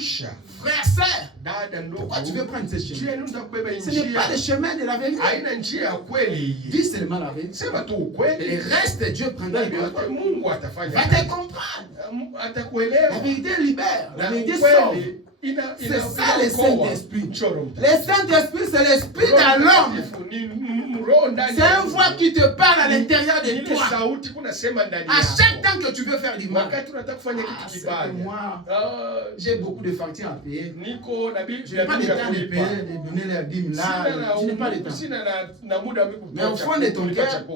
Frère, sœur, pourquoi tu veux prendre ce chemin? Ce n'est pas le chemin de la vérité. Dis seulement la vérité. Et le reste, Dieu prendra le contrôle. Va te comprendre. La vérité libère. La vérité sauve. C'est ça le Saint-Esprit. Le Saint-Esprit, c'est l'esprit dans l'homme. C'est une voix qui te parle à l'intérieur de toi. À chaque temps que tu veux faire du mal. Moi, j'ai beaucoup de factures à payer. Je n'ai pas le temps de payer, de donner les dîmes là. Je n'ai pas le temps. Mais au fond de ton cœur,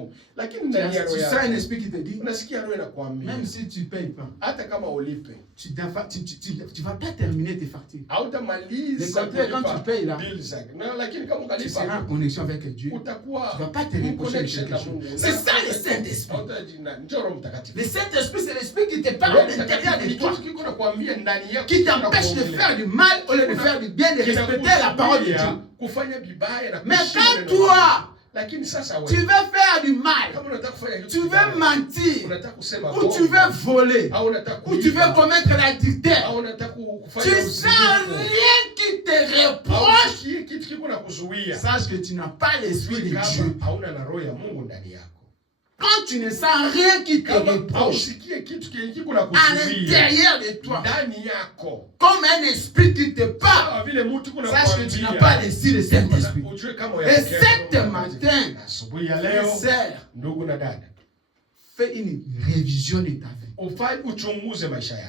tu sens un esprit qui te dit, même si tu ne payes pas, tu ne vas pas terminer tes factures. Le contraire, quand tu payes là, tu seras en connexion avec Dieu. Tu ne vas pas te reprocher quelque chose. C'est ça le Saint-Esprit. Le Saint-Esprit, c'est l'esprit qui te parle à l'intérieur de toi, qui t'empêche de faire du mal au lieu de faire du bien, de respecter la parole de Dieu. Mais quand toi, tu veux faire du mal, tu veux mentir, ou tu veux voler, ou tu veux commettre l'adultère, tu ne sens rien qui te reproche. Sache que tu n'as pas l'esprit de Dieu. Quand tu ne sens rien qui te reproche à l'intérieur de toi, comme un esprit qui te parle, sache que tu n'as pas l'esprit de cet esprit. Et cet matin, frère, fais une révision de ta vie.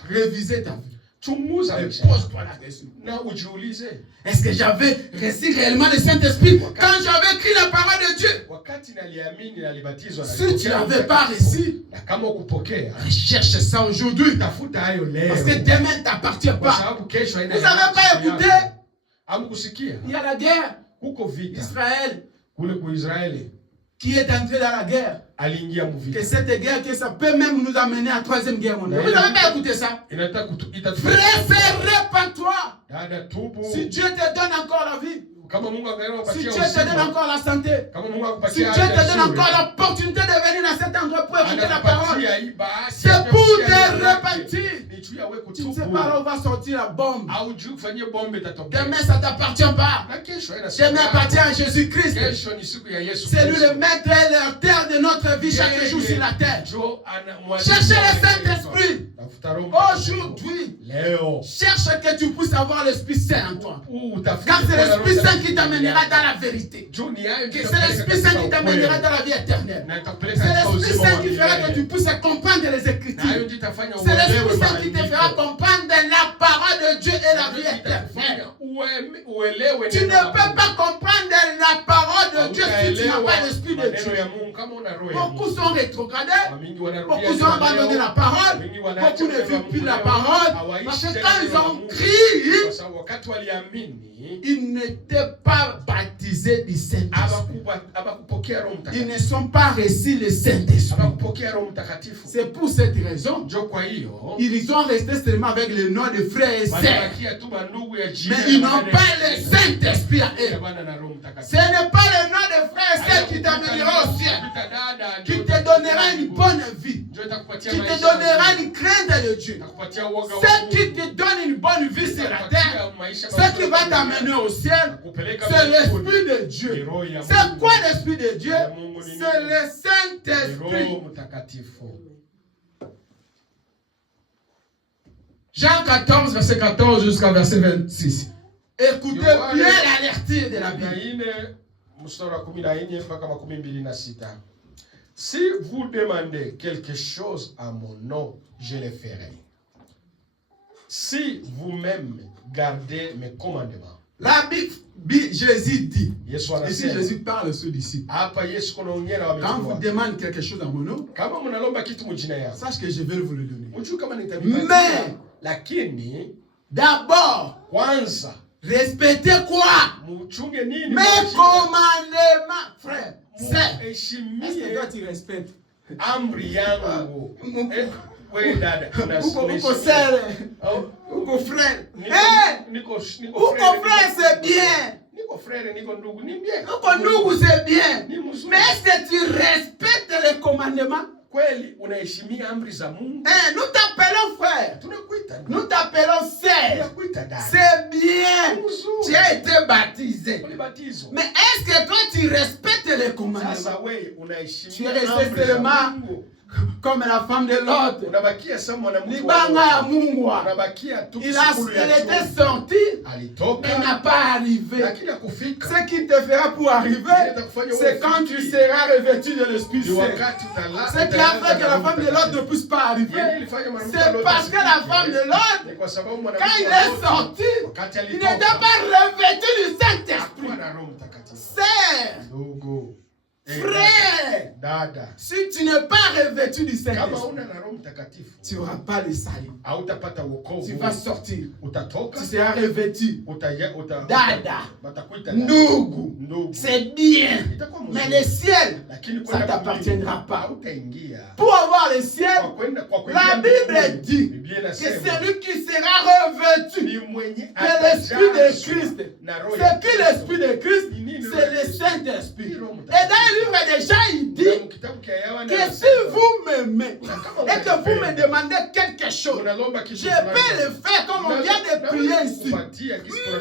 Réviser ta vie. Pose-toi là-dessus. Est-ce que j'avais reçu réellement le Saint-Esprit quand j'avais écrit la parole de Dieu? Si tu n'avais pas reçu, recherche ça aujourd'hui. Parce que demain ne t'appartient pas. Vous n'avez pas écouté? Il y a la guerre. Israël qui est entré dans la guerre. Que cette guerre, que ça peut même nous amener à la 3e guerre mondiale. Vous n'avez pas écouté ça? Frère, répands-toi. Si Dieu te donne encore la vie, si Dieu te donne encore la santé, si Dieu te donne encore l'opportunité de venir dans cet endroit pour écouter la parole, c'est pour te repentir. Tu ne sais pas là où va sortir la bombe. Demain, ça ne t'appartient pas. Demain appartient à Jésus-Christ. C'est lui le maître et l'auteur de notre vie chaque jour sur la terre. Cherchez le Saint-Esprit. Aujourd'hui, cherche que tu puisses avoir l'Esprit Saint en toi. Car c'est l'Esprit Saint qui t'amènera dans la vérité. C'est l'Esprit Saint qui t'amènera dans la vie éternelle. C'est l'Esprit Saint qui fera que tu puisses comprendre les Écritures. C'est l'Esprit Saint qui te fera comprendre la parole de Dieu et la vie éternelle. Tu ne peux pas comprendre la parole de Dieu si tu n'as pas l'Esprit de Dieu. Beaucoup sont rétrogradés, beaucoup ont abandonné la parole, beaucoup ne vivent plus la parole, parce que quand ils ont crié, ils n'étaient pas baptisés du Saint-Esprit. Ils ne sont pas reçus le Saint-Esprit. C'est pour cette raison, ils ont resté seulement avec le nom de frères et sœurs. Mais ils n'ont pas le Saint-Esprit à eux. Ce n'est pas le nom de frères et sœurs qui t'amènera au ciel, qui te donnera une bonne vie, qui te donnera une crainte de Dieu. Ce qui te donne une bonne vie sur la terre, ce qui va t'amener au ciel, c'est l'Esprit de Dieu. C'est quoi l'Esprit de Dieu? C'est le Saint-Esprit. Jean 14, verset 14 jusqu'à verset 26. Écoutez bien l'alertir de la Bible. Si vous demandez quelque chose à mon nom, je le ferai. Si vous-même gardez mes commandements. La Bible, Jésus dit, ici Jésus parle à ses disciples. Quand vous demandez quelque chose à mon nom, sache que je vais vous le donner. Mais, d'abord, respectez quoi? Mes commandements, frère. Est-ce que toi tu respectes? Uko frère. Uko frère, c'est bien. Uko ndugu, c'est bien. Mais est-ce que tu respectes les commandements? kweli unaheshimia amri za Mungu? Nous t'appelons frère. Tunakuita. Nous t'appelons sœur. Tunakuita dada. C'est bien. Tu as été baptisé. Ulibatizwa. Mais est-ce que toi tu respectes les commandements? Sasa wewe Tu es unaheshimia resté amri za seulement Mungu. comme la femme de Lot. Unabakia sama mwanamke. Libanga ya Mungu. Unabakia tu Il était sorti, alitoka, mais n'a pas arrivé. lakini akufika. Ce qui te fera pour arriver, c'est quand tu seras revêtu de l'Esprit Saint. Ce qui a fait que la femme de Lot ne puisse pas arriver, c'est parce que la femme de Lot, quand il est sorti, il n'était pas revêtu du Saint-Esprit. Sœur, frère, dada, si tu n'es pas revêtu du Saint-Esprit, tu n'auras pas le salut. Tu vas sortir. Tu seras revêtu. Dada, Ndugu, c'est bien. Mais le ciel, ça ne t'appartiendra pas. Pour avoir le ciel, la Bible dit que celui qui sera revêtu de l'Esprit de Christ, c'est qui l'Esprit de Christ? C'est le Saint-Esprit. Et dans le livre de Jean, il dit que si vous m'aimez et que vous me demandez quelque chose, je peux le faire comme on vient de prier ici.